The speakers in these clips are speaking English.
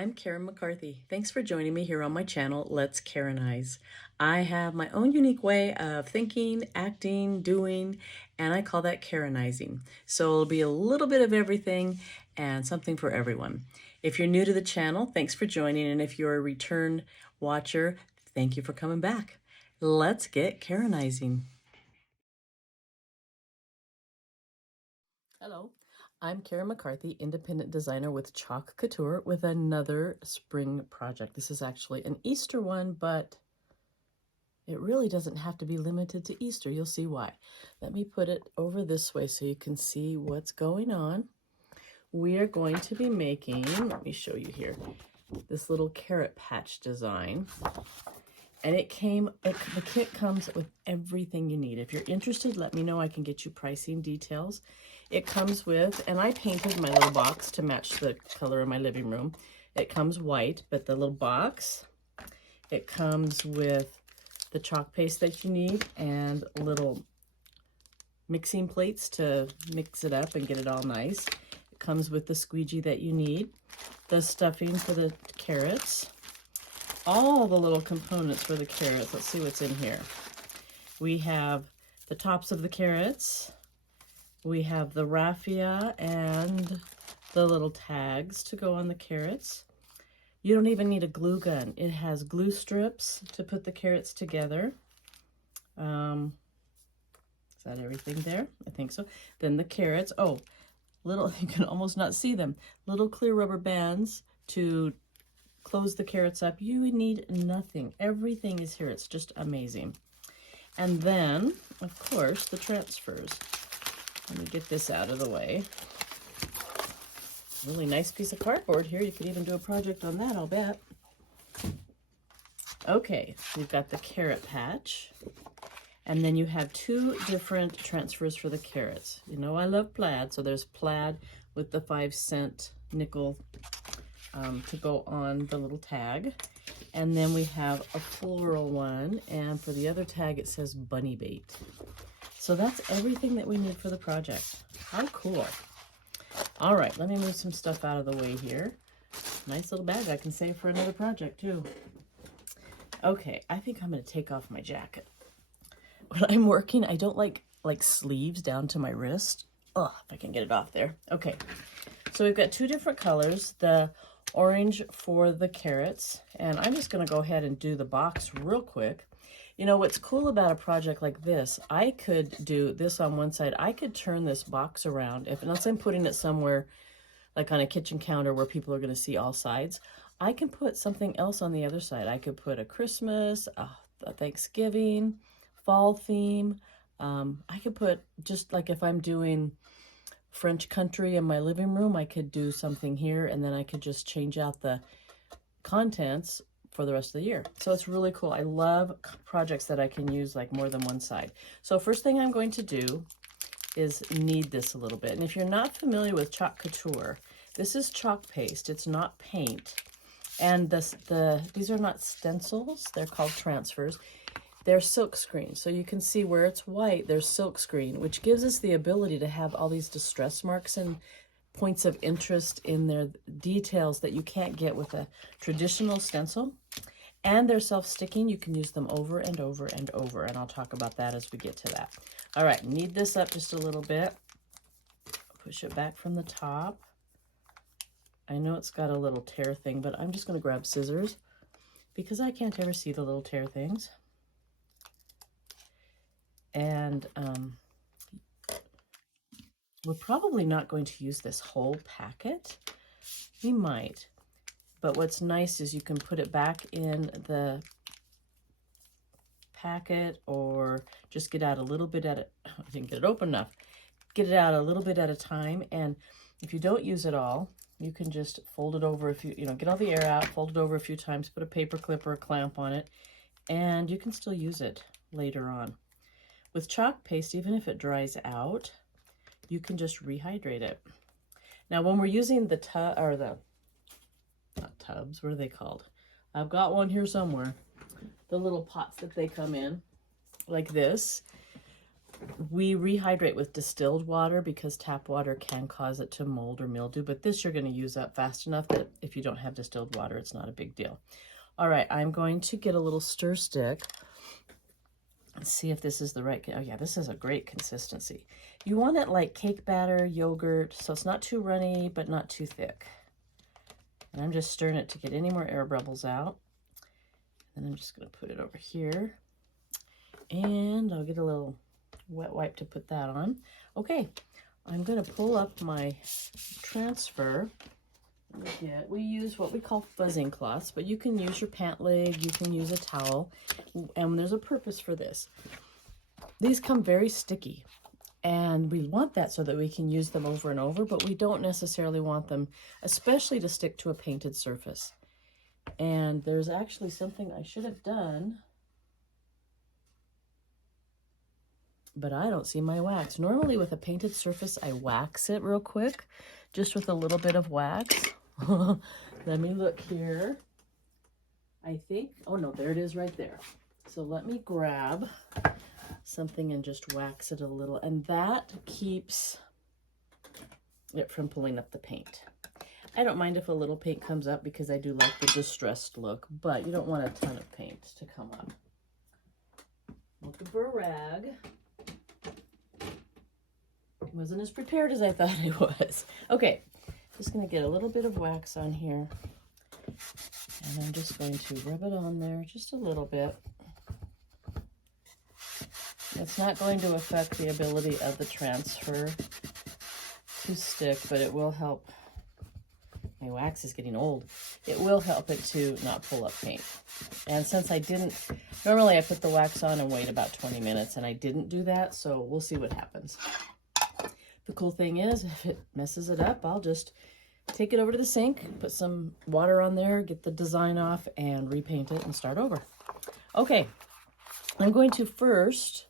I'm Karen McCarthy. Thanks for joining me here on my channel, Let's Karen-ize. I have my own unique way of thinking, acting, doing, and I call that Karen-izing. So it'll be a little bit of everything and something for everyone. If you're new to the channel, thanks for joining, and if you're a return watcher, thank you for coming back. Let's get Karen-izing. Hello, I'm Karen McCarthy, independent designer with Chalk Couture with another spring project. This is actually an Easter one, but it really doesn't have to be limited to Easter. You'll see why. Let me put it over this way so you can see what's going on. We are going to be making, let me show you here, this little carrot patch design. And the kit comes with everything you need. If you're interested, let me know. I can get you pricing details. It comes with, and I painted my little box to match the color of my living room. It comes white, but the little box, it comes with the chalk paste that you need and little mixing plates to mix it up and get it all nice. It comes with the squeegee that you need, the stuffing for the carrots, all the little components for the carrots. Let's see what's in here. We have the tops of the carrots. We have the raffia and the little tags to go on the carrots. You don't even need a glue gun. It has glue strips to put the carrots together. Is that everything there? I think so. Then the carrots. Oh, little, you can almost not see them. Little clear rubber bands to close the carrots up. You need nothing. Everything is here. It's just amazing. And then, of course, the transfers. Let me get this out of the way. Really nice piece of cardboard here. You could even do a project on that, I'll bet. Okay, we've got the carrot patch. And then you have two different transfers for the carrots. You know I love plaid, so there's plaid with the 5-cent nickel to go on the little tag. And then we have a floral one, and for the other tag it says bunny bait. So that's everything that we need for the project. How cool. All right, let me move some stuff out of the way here. Nice little bag I can save for another project too. Okay, I think I'm gonna take off my jacket. When I'm working, I don't like sleeves down to my wrist. Oh, if I can get it off there. Okay, so we've got two different colors. The orange for the carrots, and I'm just gonna go ahead and do the box real quick. You know, what's cool about a project like this, I could do this on one side. I could turn this box around, unless I'm putting it somewhere like on a kitchen counter where people are gonna see all sides. I can put something else on the other side. I could put a Christmas, a Thanksgiving, fall theme. I could put, just like if I'm doing French country in my living room, I could do something here, and then I could just change out the contents for the rest of the year. So it's really cool. I love projects that I can use like more than one side. So first thing I'm going to do is knead this a little bit. And if you're not familiar with Chalk Couture, this is chalk paste. It's not paint. And these are not stencils. They're called transfers. They're silk screen. So you can see where it's white, there's silk screen, which gives us the ability to have all these distress marks and points of interest in their details that you can't get with a traditional stencil. And they're self-sticking. You can use them over and over and over, and I'll talk about that as we get to that. All right, knead this up just a little bit. Push it back from the top. I know it's got a little tear thing, but I'm just going to grab scissors because I can't ever see the little tear things. And we're probably not going to use this whole packet. We might, but what's nice is you can put it back in the packet or just get out a little bit at it. I didn't get it open enough. Get it out a little bit at a time, and if you don't use it all, you can just fold it over get all the air out, fold it over a few times, put a paper clip or a clamp on it, and you can still use it later on. With chalk paste, even if it dries out, you can just rehydrate it. Now, when we're using the not tubs, what are they called? I've got one here somewhere. The little pots that they come in, like this. We rehydrate with distilled water because tap water can cause it to mold or mildew, but this you're going to use up fast enough that if you don't have distilled water, it's not a big deal. All right, I'm going to get a little stir stick and see if this is the right, oh yeah, this is a great consistency. You want it like cake batter, yogurt, so it's not too runny, but not too thick. And I'm just stirring it to get any more air bubbles out. And I'm just going to put it over here. And I'll get a little wet wipe to put that on. Okay, I'm going to pull up my transfer. We use what we call fuzzing cloths, but you can use your pant leg, you can use a towel, and there's a purpose for this. These come very sticky, and we want that so that we can use them over and over, but we don't necessarily want them, especially to stick to a painted surface. And there's actually something I should have done, but I don't see my wax. Normally with a painted surface, I wax it real quick, just with a little bit of wax. Let me look here. I think, oh no, there it is right there. So let me grab something and just wax it a little, and that keeps it from pulling up the paint. I don't mind if a little paint comes up because I do like the distressed look, but you don't want a ton of paint to come up. Looking for a rag. Wasn't as prepared as I thought I was. Okay, just going to get a little bit of wax on here, and I'm just going to rub it on there just a little bit. It's not going to affect the ability of the transfer to stick, but it will help. My wax is getting old. It will help it to not pull up paint. And since I didn't, normally I put the wax on and wait about 20 minutes, and I didn't do that, so we'll see what happens. The cool thing is, if it messes it up, I'll just take it over to the sink, put some water on there, get the design off, and repaint it and start over. Okay, I'm going to first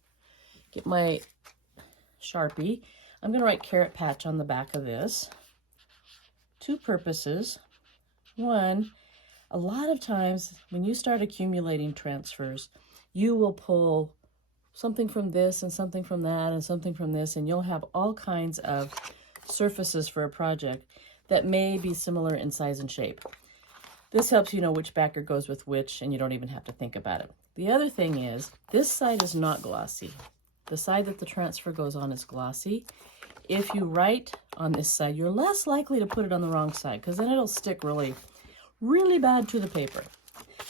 get my Sharpie. I'm going to write Carrot Patch on the back of this. Two purposes. One, a lot of times when you start accumulating transfers, you will pull something from this and something from that and something from this, and you'll have all kinds of surfaces for a project that may be similar in size and shape. This helps you know which backer goes with which, and you don't even have to think about it. The other thing is, this side is not glossy. The side that the transfer goes on is glossy. If you write on this side, you're less likely to put it on the wrong side, because then it'll stick really, really bad to the paper.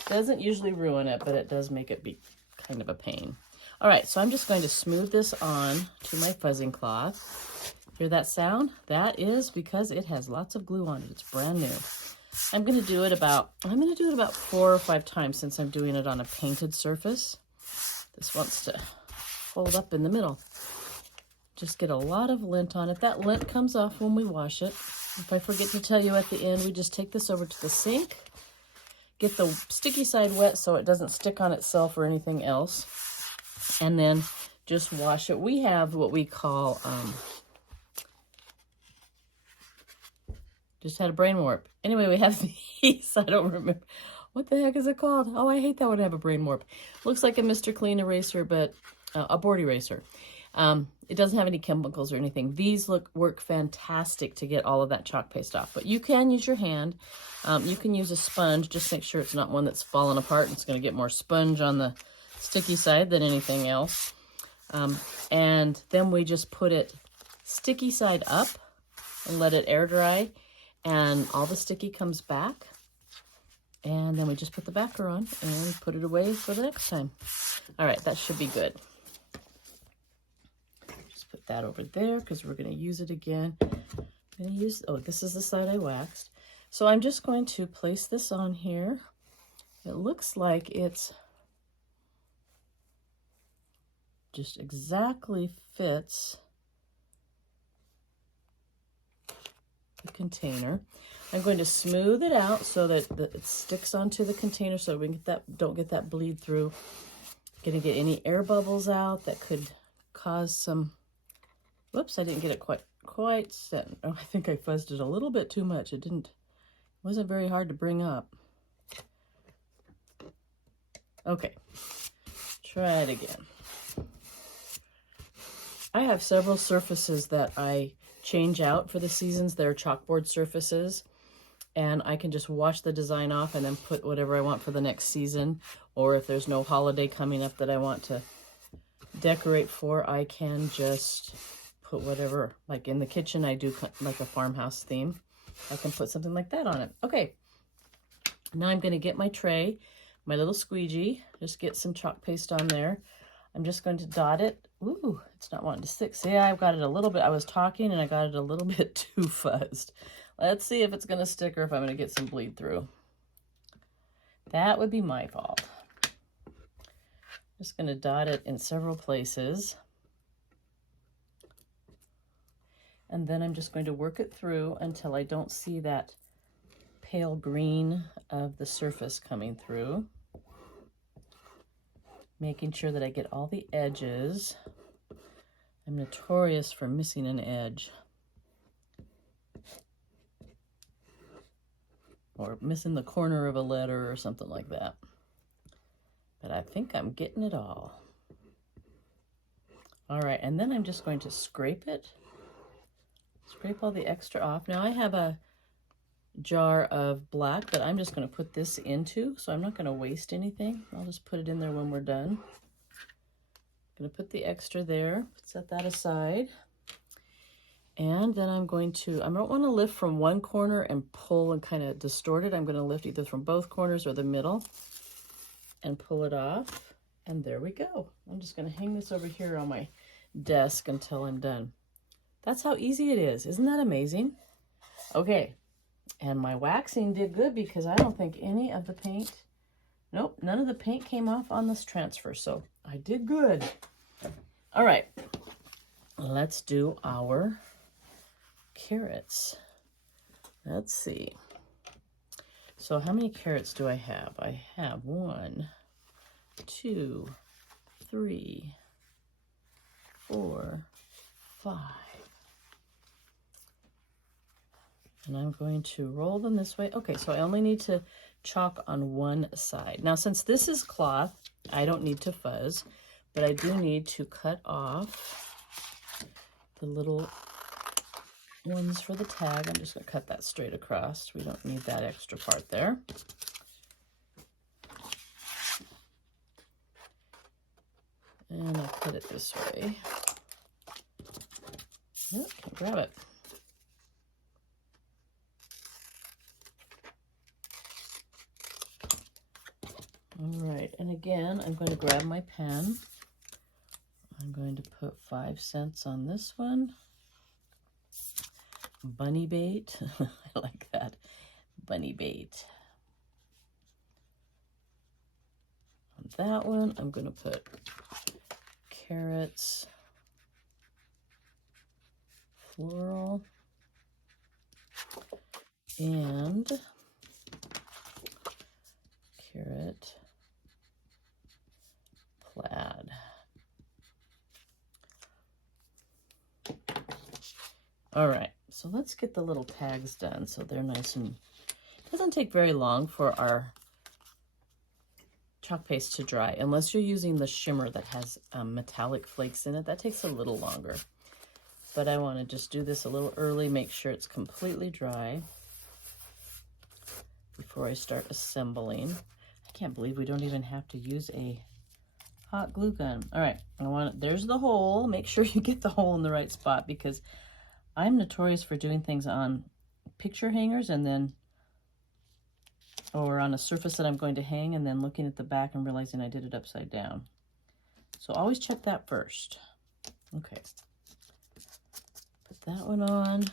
Doesn't usually ruin it, but it does make it be kind of a pain. All right, so I'm just going to smooth this on to my fuzzing cloth. Hear that sound? That is because it has lots of glue on it. It's brand new. I'm going to do it about 4 or 5 times since I'm doing it on a painted surface. This wants to fold up in the middle. Just get a lot of lint on it. That lint comes off when we wash it. If I forget to tell you at the end, we just take this over to the sink, get the sticky side wet so it doesn't stick on itself or anything else, and then just wash it. We have what we call, just had a brain warp. Anyway, we have these, I don't remember. What the heck is it called? Oh, I hate that when I have a brain warp. Looks like a Mr. Clean eraser, but a board eraser. It doesn't have any chemicals or anything. These work fantastic to get all of that chalk paste off, but you can use your hand. You can use a sponge. Just make sure it's not one that's fallen apart and it's going to get more sponge on the sticky side than anything else. And then we just put it sticky side up and let it air dry, and all the sticky comes back. And then we just put the backer on and put it away for the next time. All right, that should be good. Just put that over there because we're going to use it again. I'm going to use, oh, this is the side I waxed. So I'm just going to place this on here. It looks like it's just exactly fits the container. I'm going to smooth it out so that it sticks onto the container so we can get that, don't get that bleed through. Gonna get any air bubbles out that could cause some, whoops, I didn't get it quite set. Oh, I think I fuzzed it a little bit too much. It wasn't very hard to bring up. Okay, try it again. I have several surfaces that I change out for the seasons. They're chalkboard surfaces, and I can just wash the design off and then put whatever I want for the next season. Or if there's no holiday coming up that I want to decorate for, I can just put whatever, like in the kitchen I do like a farmhouse theme. I can put something like that on it. Okay, now I'm going to get my tray, my little squeegee, just get some chalk paste on there. I'm just going to dot it. Ooh, it's not wanting to stick. See, I've got it a little bit, I was talking and I got it a little bit too fuzzed. Let's see if it's going to stick or if I'm going to get some bleed through. That would be my fault. Just going to dot it in several places. And then I'm just going to work it through until I don't see that pale green of the surface coming through. Making sure that I get all the edges. I'm notorious for missing an edge. Or missing the corner of a letter or something like that. But I think I'm getting it all. All right, and then I'm just going to scrape it. Scrape all the extra off. Now I have a jar of black that I'm just going to put this into, so I'm not going to waste anything. I'll just put it in there when we're done. I'm going to put the extra there, set that aside. And then I'm going to, I don't want to lift from one corner and pull and kind of distort it. I'm going to lift either from both corners or the middle and pull it off. And there we go. I'm just going to hang this over here on my desk until I'm done. That's how easy it is. Isn't that amazing? Okay. And my waxing did good because I don't think any of the paint, nope, none of the paint came off on this transfer. So I did good. All right. Let's do our carrots. Let's see. So how many carrots do I have? I have 1, 2, 3, 4, 5. And I'm going to roll them this way. Okay, so I only need to chalk on one side. Now, since this is cloth, I don't need to fuzz, but I do need to cut off the little ones for the tag. I'm just going to cut that straight across. We don't need that extra part there. And I'll put it this way. Yep, can't grab it. All right, and again, I'm going to grab my pen. I'm going to put 5 cents on this one. Bunny bait. I like that. Bunny bait. On that one, I'm going to put carrots. Floral. And carrot. Plaid. All right, so let's get the little tags done so they're nice, and it doesn't take very long for our chalk paste to dry, unless you're using the shimmer that has metallic flakes in it. That takes a little longer, but I want to just do this a little early, make sure it's completely dry before I start assembling. I can't believe we don't even have to use a hot glue gun. All right, there's the hole. Make sure you get the hole in the right spot, because I'm notorious for doing things on picture hangers and then, or on a surface that I'm going to hang, and then looking at the back and realizing I did it upside down. So always check that first. Okay, put that one on.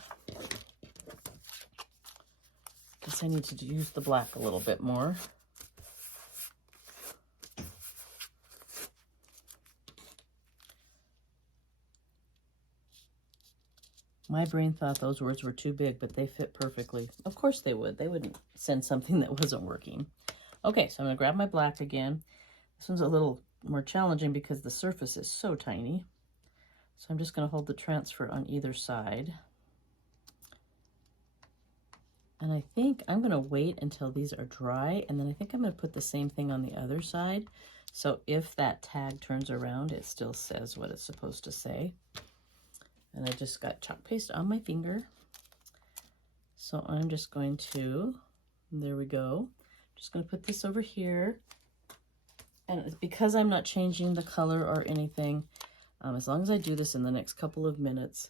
Guess I need to use the black a little bit more. My brain thought those words were too big, but they fit perfectly. Of course they would. They wouldn't send something that wasn't working. Okay, so I'm going to grab my black again. This one's a little more challenging because the surface is so tiny. So I'm just going to hold the transfer on either side. And I think I'm going to wait until these are dry, and then I think I'm going to put the same thing on the other side. So if that tag turns around, it still says what it's supposed to say. And I just got chalk paste on my finger. So I'm just going to, there we go. Just going to put this over here. And because I'm not changing the color or anything, as long as I do this in the next couple of minutes,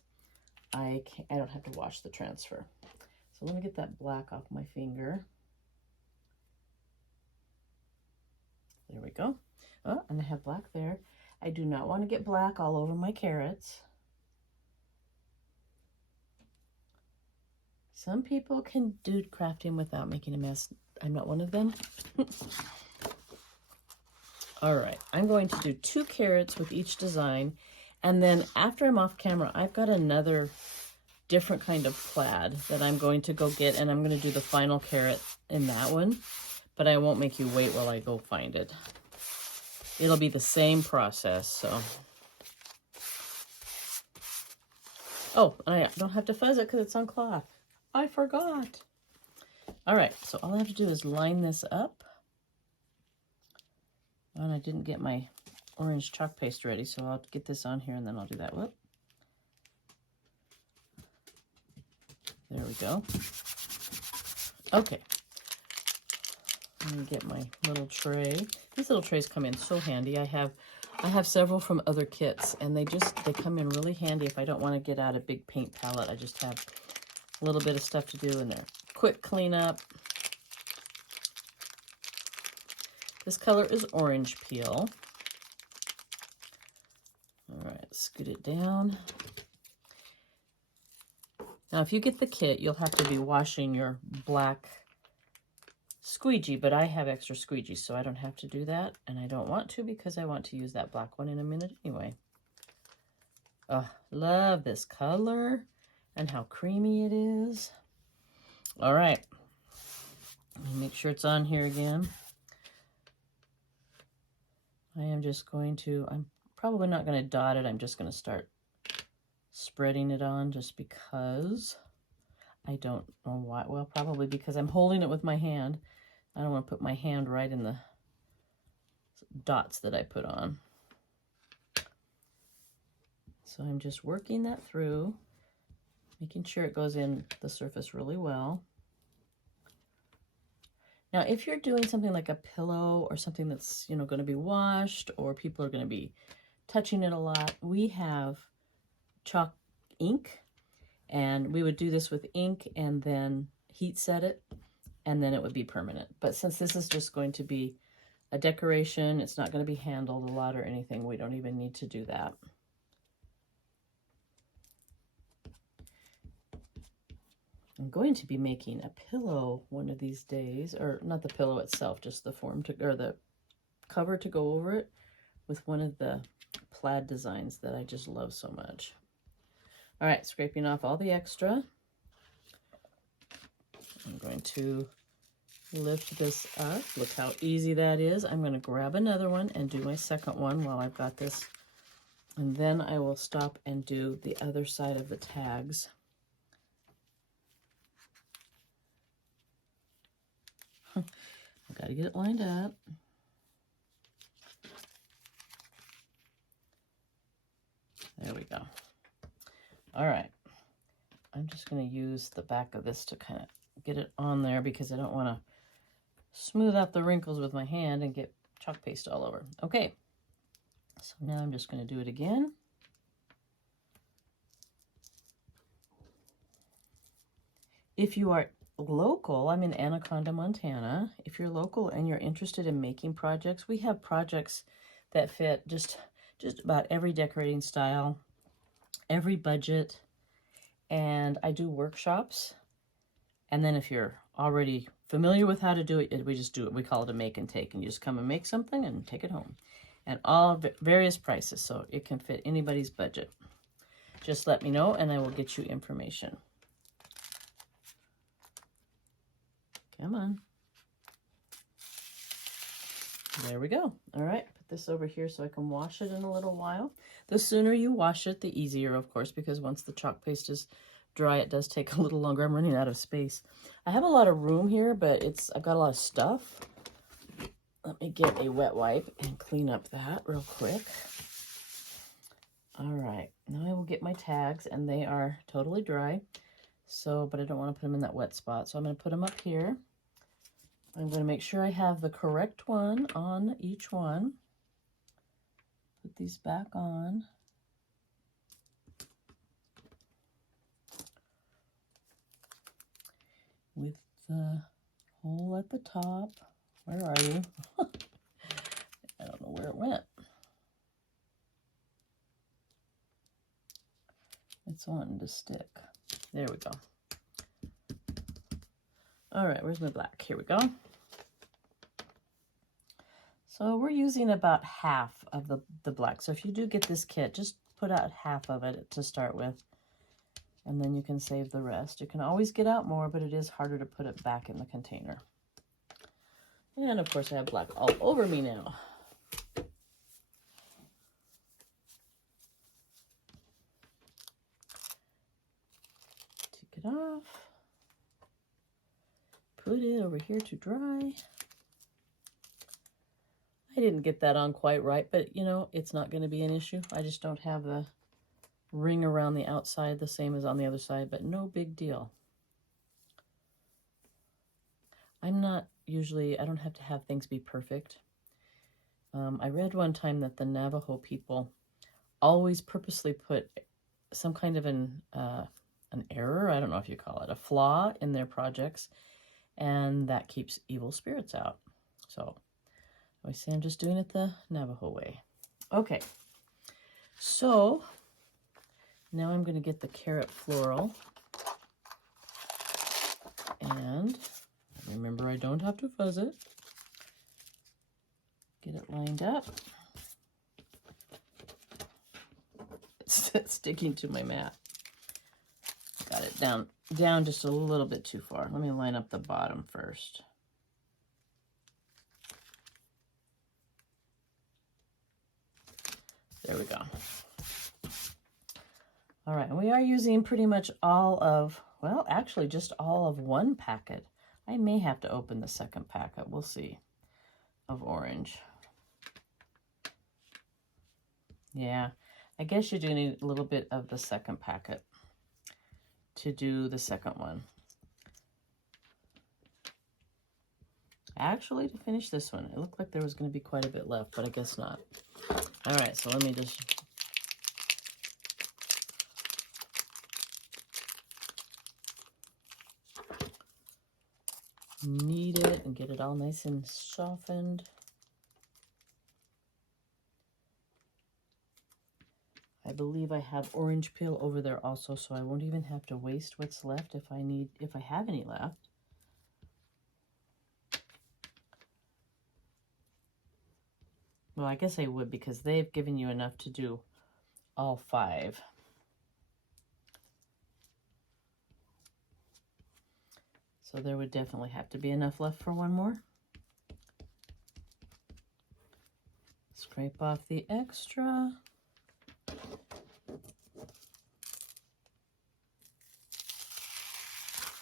I don't have to wash the transfer. So let me get that black off my finger. There we go. Oh, and I have black there. I do not want to get black all over my carrots. Some people can do crafting without making a mess. I'm not one of them. All right, I'm going to do 2 carrots with each design. And then after I'm off camera, I've got another different kind of plaid that I'm going to go get, and I'm going to do the final carrot in that one. But I won't make you wait while I go find it. It'll be the same process, so. Oh, I don't have to fuzz it because it's on cloth. I forgot. All right, so all I have to do is line this up. And I didn't get my orange chalk paste ready, so I'll get this on here and then I'll do that. Whoop. There we go. Okay. Let me get my little tray. These little trays come in so handy. I have several from other kits, and they come in really handy if I don't want to get out a big paint palette. I just have a little bit of stuff to do in there. Quick cleanup. This color is orange peel. All right, scoot it down. Now, if you get the kit, you'll have to be washing your black squeegee, but I have extra squeegee, so I don't have to do that, and I don't want to because I want to use that black one in a minute anyway. Oh, love this color and how creamy it is. All right, let me make sure it's on here again. I am just going to, I'm probably not going to dot it, I'm just going to start spreading it on just because I don't know why. Well, probably because I'm holding it with my hand. I don't want to put my hand right in the dots that I put on. So I'm just working that through, making sure it goes in the surface really well. Now, if you're doing something like a pillow or something that's, you know, going to be washed, or people are going to be touching it a lot, we have chalk ink, and we would do this with ink and then heat set it, and then it would be permanent. But since this is just going to be a decoration, it's not going to be handled a lot or anything, we don't even need to do that. I'm going to be making a pillow one of these days, or not the pillow itself, just the form to, or the cover to go over it, with one of the plaid designs that I just love so much. All right, scraping off all the extra. I'm going to lift this up. Look how easy that is. I'm going to grab another one and do my second one while I've got this. And then I will stop and do the other side of the tags. I've got to get it lined up. There we go. All right. I'm just going to use the back of this to kind of get it on there because I don't want to smooth out the wrinkles with my hand and get chalk paste all over. Okay. So now I'm just going to do it again. If you are local, I'm in Anaconda, Montana. If you're local and you're interested in making projects, we have projects that fit just about every decorating style, every budget, and I do workshops. And then if you're already familiar with how to do it, we just do it. We call it a make and take, and you just come and make something and take it home. And all various prices, so it can fit anybody's budget. Just let me know and I will get you information. Come on. There we go. All right, put this over here so I can wash it in a little while. The sooner you wash it, the easier, of course, because once the chalk paste is dry, it does take a little longer. I'm running out of space. I have a lot of room here, but I've got a lot of stuff. Let me get a wet wipe and clean up that real quick. All right, now I will get my tags, and they are totally dry. So, but I don't want to put them in that wet spot. So I'm going to put them up here. I'm going to make sure I have the correct one on each one. Put these back on. With the hole at the top. Where are you? I don't know where it went. It's wanting to stick. There we go. All right, where's my black? Here we go. So we're using about half of the black. So if you do get this kit, just put out half of it to start with, and then you can save the rest. You can always get out more, but it is harder to put it back in the container. And of course I have black all over me now. Take it off. Put it over here to dry. I didn't get that on quite right, but you know, it's not going to be an issue. I just don't have the ring around the outside the same as on the other side, but no big deal. I'm not usually, I don't have to have things be perfect. I read one time that the Navajo people always purposely put some kind of an error, I don't know if you call it, a flaw in their projects, and that keeps evil spirits out. So I say I'm just doing it the Navajo way. Okay, so now I'm going to get the carrot floral, and remember I don't have to fuzz it. Get it lined up. It's sticking to my mat. Got it down just a little bit too far. Let me line up the bottom first. There we go. All right, and we are using pretty much all of, well, actually just all of one packet. I may have to open the second packet, we'll see, of orange. Yeah, I guess you do need a little bit of the second packet to do the second one. Actually, to finish this one, it looked like there was going to be quite a bit left, but I guess not. All right, so let me just... knead it and get it all nice and softened. I believe I have orange peel over there also, so I won't even have to waste what's left if I have any left. Well, I guess I would, because they've given you enough to do all 5. So there would definitely have to be enough left for one more. Scrape off the extra.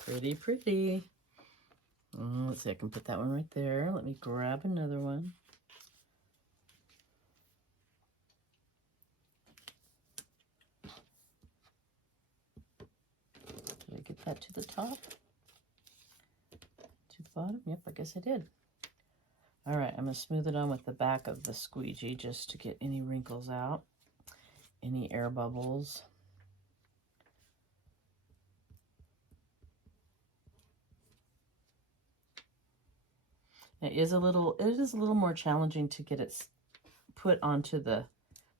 Pretty, pretty. Let's see, I can put that one right there. Let me grab another one. Did I get that to the top? To the bottom? Yep, I guess I did. All right, I'm going to smooth it on with the back of the squeegee just to get any wrinkles out, any air bubbles. It is a little more challenging to get it put onto the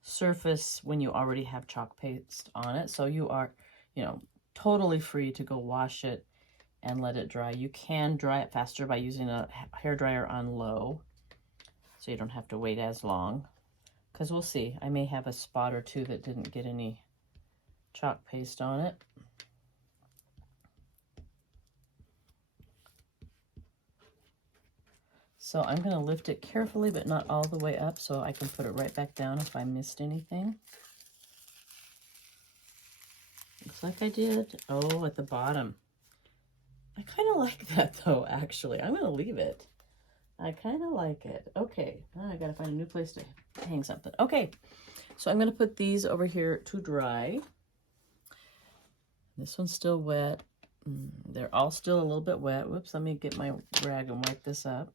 surface when you already have chalk paste on it. So you are, you know, totally free to go wash it and let it dry. You can dry it faster by using a hairdryer on low, so you don't have to wait as long. Because we'll see, I may have a spot or two that didn't get any chalk paste on it. So I'm going to lift it carefully, but not all the way up, so I can put it right back down if I missed anything. Looks like I did. Oh, at the bottom. I kind of like that, though, actually. I'm going to leave it. I kind of like it. Okay, now I got to find a new place to hang something. Okay, So I'm going to put these over here to dry. This one's still wet. They're all still a little bit wet. Whoops, let me get my rag and wipe this up.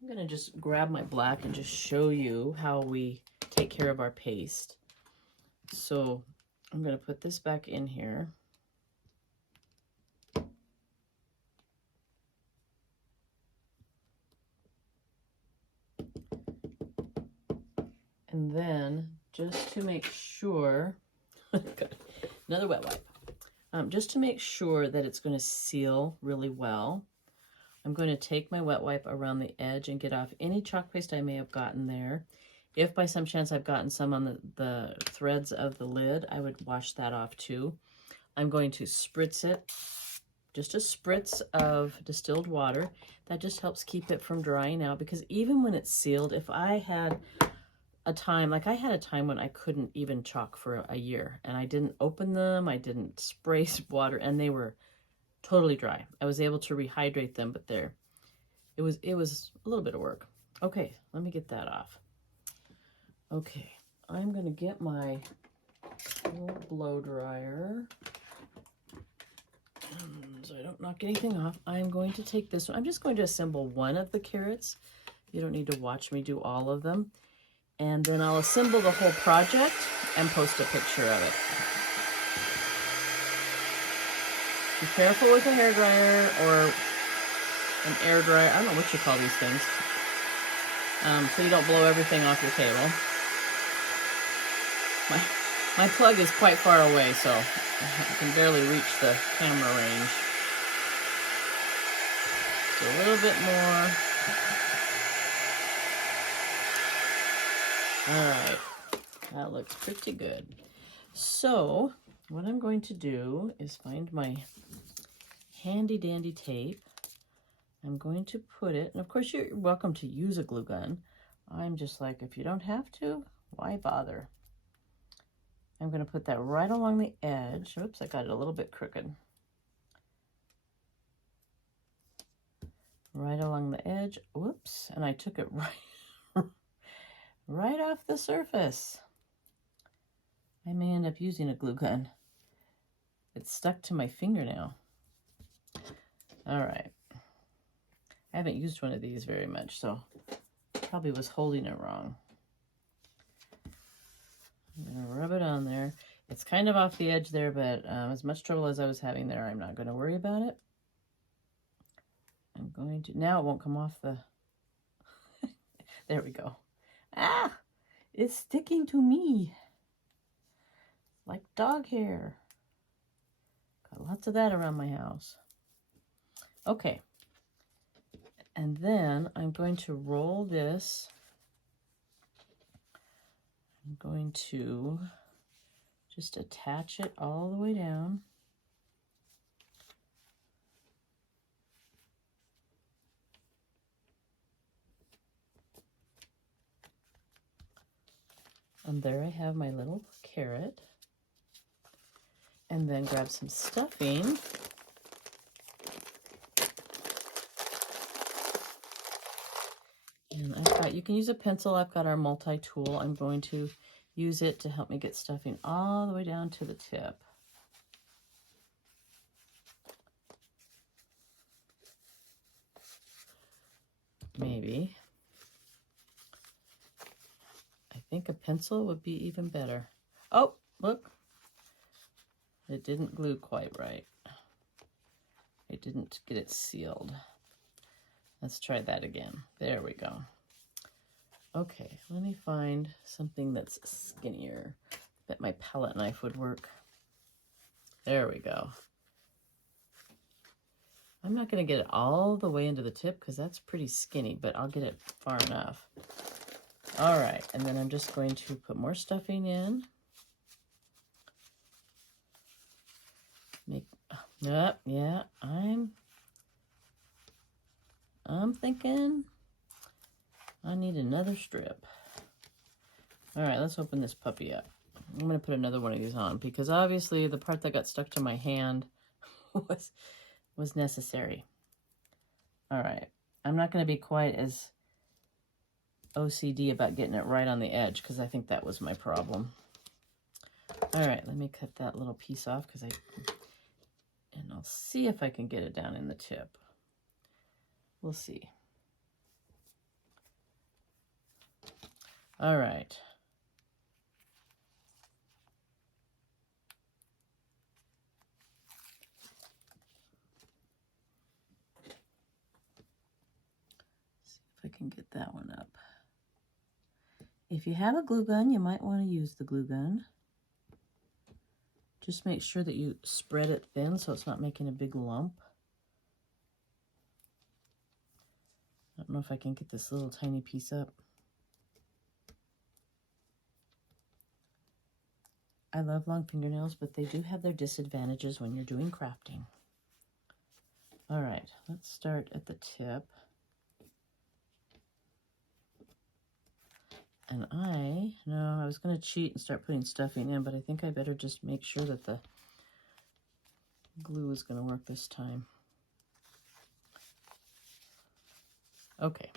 I'm going to just grab my black and just show you how we take care of our paste. So I'm going to put this back in here. And then, just to make sure, another wet wipe, just to make sure that it's going to seal really well, I'm going to take my wet wipe around the edge and get off any chalk paste I may have gotten there. If by some chance I've gotten some on the threads of the lid, I would wash that off too. I'm going to spritz it, just a spritz of distilled water. That just helps keep it from drying out, because even when it's sealed, if I had a time, like I had a time when I couldn't even chalk for a year, and I didn't open them, I didn't spray water, and they were totally dry. I was able to rehydrate them, but it was a little bit of work. Okay, let me get that off. Okay, I'm gonna get my blow dryer so I don't knock anything off. I'm going to take this one. I'm just going to assemble one of the carrots. You don't need to watch me do all of them. And then I'll assemble the whole project and post a picture of it. Be careful with a hairdryer or an air dryer. I don't know what you call these things. So you don't blow everything off your table. My plug is quite far away, so I can barely reach the camera range. So a little bit more. All right, that looks pretty good. So what I'm going to do is find my handy dandy tape. I'm going to put it, and of course you're welcome to use a glue gun. I'm just like, if you don't have to, why bother? I'm going to put that right along the edge. Oops, I got it a little bit crooked. Right along the edge. Whoops, and I took it right off the surface. I may end up using a glue gun. It's stuck to my fingernail. All right. I haven't used one of these very much, so probably was holding it wrong. I'm gonna rub it on there. It's kind of off the edge there, but as much trouble as I was having there, I'm not gonna worry about it. I'm going to, now it won't come off the, there we go. Ah, it's sticking to me like dog hair. Got lots of that around my house. Okay, and then I'm going to roll this. I'm going to just attach it all the way down. And there I have my little carrot. And then grab some stuffing. And I've got, you can use a pencil. I've got our multi-tool. I'm going to use it to help me get stuffing all the way down to the tip. Maybe. I think a pencil would be even better. Oh, look. It didn't glue quite right. It didn't get it sealed. Let's try that again. There we go. Okay, let me find something that's skinnier. I bet my palette knife would work. There we go. I'm not going to get it all the way into the tip because that's pretty skinny, but I'll get it far enough. All right, and then I'm just going to put more stuffing in. Yeah, I'm thinking I need another strip. All right, let's open this puppy up. I'm going to put another one of these on because obviously the part that got stuck to my hand was was necessary. All right, I'm not going to be quite as OCD about getting it right on the edge because I think that was my problem. All right, let me cut that little piece off and I'll see if I can get it down in the tip. We'll see. All right. See if I can get that one up. If you have a glue gun, you might want to use the glue gun. Just make sure that you spread it thin so it's not making a big lump. I don't know if I can get this little tiny piece up. I love long fingernails, but they do have their disadvantages when you're doing crafting. All right, let's start at the tip. And I was going to cheat and start putting stuffing in, but I think I better just make sure that the glue is going to work this time. Okay,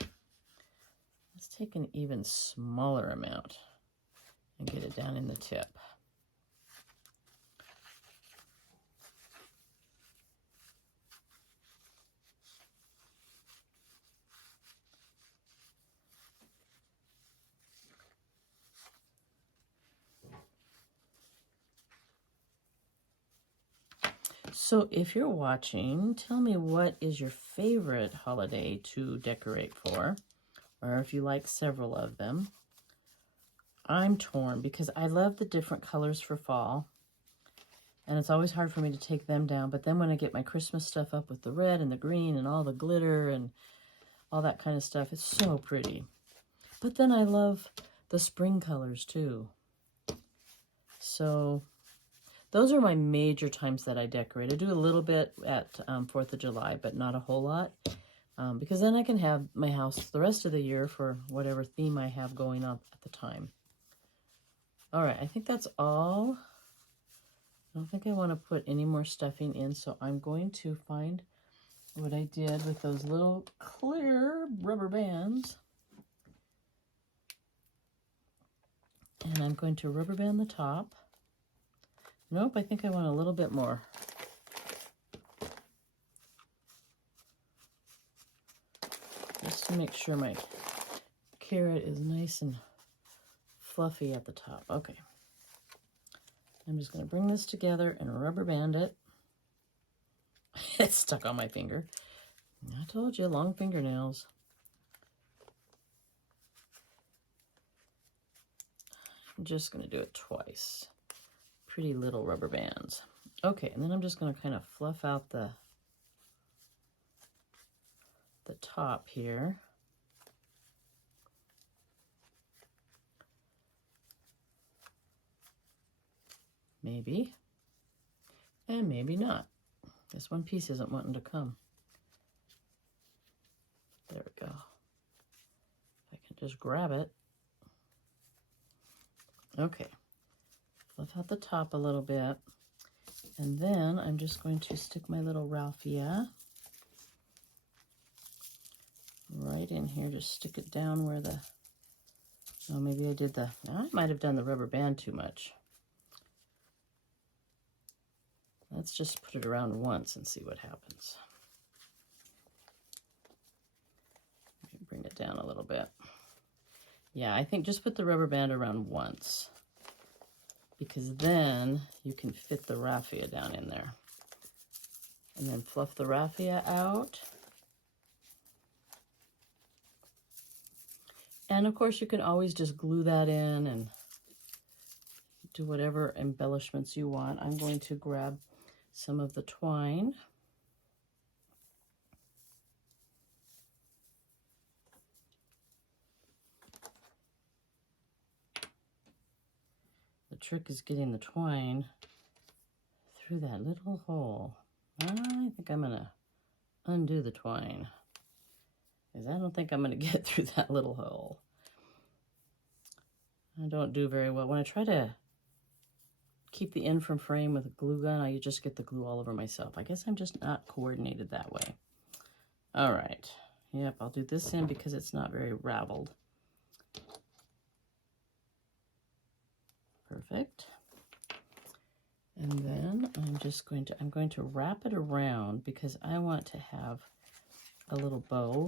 let's take an even smaller amount and get it down in the tip. So if you're watching, tell me what is your favorite holiday to decorate for, or if you like several of them. I'm torn because I love the different colors for fall, and it's always hard for me to take them down, but then when I get my Christmas stuff up with the red and the green and all the glitter and all that kind of stuff, it's so pretty. But then I love the spring colors too. So those are my major times that I decorate. I do a little bit at 4th of July, but not a whole lot, because then I can have my house the rest of the year for whatever theme I have going on at the time. All right, I think that's all. I don't think I want to put any more stuffing in, so I'm going to find what I did with those little clear rubber bands. And I'm going to rubber band the top. Nope, I think I want a little bit more. Just to make sure my carrot is nice and fluffy at the top. Okay. I'm just going to bring this together and rubber band it. It's stuck on my finger. I told you, long fingernails. I'm just going to do it twice. Pretty little rubber bands. Okay, and then I'm just going to kind of fluff out the top here. Maybe. And maybe not. This one piece isn't wanting to come. There we go. If I can just grab it. Okay. Fluff out the top a little bit. And then I'm just going to stick my little raffia right in here. Just stick it down where the, oh, maybe I did I might have done the rubber band too much. Let's just put it around once and see what happens. Bring it down a little bit. Yeah, I think just put the rubber band around once, because then you can fit the raffia down in there. And then fluff the raffia out. And of course you can always just glue that in and do whatever embellishments you want. I'm going to grab some of the twine. The trick is getting the twine through that little hole. I think I'm gonna undo the twine, because I don't think I'm gonna get through that little hole. I don't do very well. When I try to keep the end from frame with a glue gun, I just get the glue all over myself. I guess I'm just not coordinated that way. All right. Yep, I'll do this end because it's not very raveled. Perfect. And then I'm going to wrap it around because I want to have a little bow.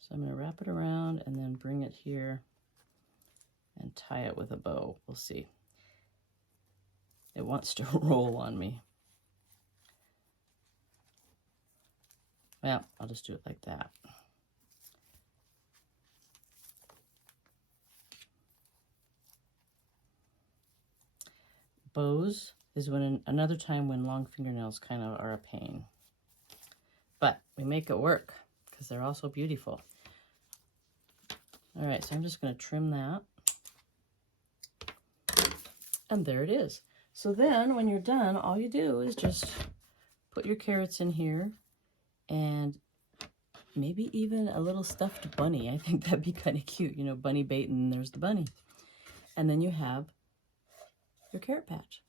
So I'm going to wrap it around and then bring it here and tie it with a bow. We'll see. It wants to roll on me. Well, I'll just do it like that. Bows is another time when long fingernails kind of are a pain. But we make it work because they're also beautiful. All right, so I'm just going to trim that. And there it is. So then when you're done, all you do is just put your carrots in here and maybe even a little stuffed bunny. I think that'd be kind of cute, you know, bunny bait, and there's the bunny. And then you have your carrot patch.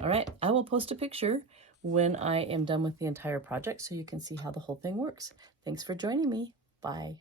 All right, I will post a picture when I am done with the entire project so you can see how the whole thing works. Thanks for joining me. Bye.